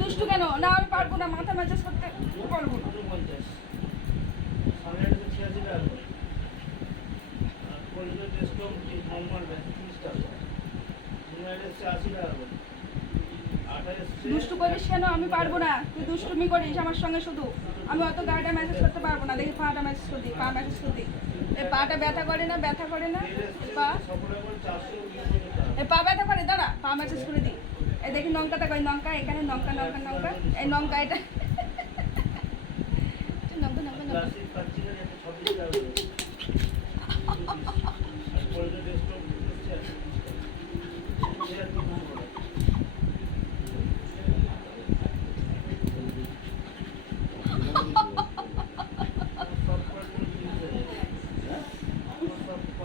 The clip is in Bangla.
দুষ্টু কেন? না আমি পারবো না, মাথা ম্যাসাজ করতে পারবো না। দুষ্টু করিস কেন? আমি পারবো না, তুই দুষ্টুমি করিস আমার সঙ্গে শুধু। আমি অত গাটা ম্যাসেজ করতে পারবো না। দেখি পাটা ম্যাসেজ করে দিই, পা ম্যাসেজ করে দিই। এই পাটা ব্যথা করে না? ব্যথা করে না পা? এই পা ব্যথা করে, দাঁড়া পা ম্যাসেজ করে দিই। এই দেখি নঙ্কাটা কই, নঙ্কা এখানে, নঙ্কা নঙ্কা নঙ্কা, এই নঙ্কা এটা নঙ্কা নঙ্কা নঙ্কা।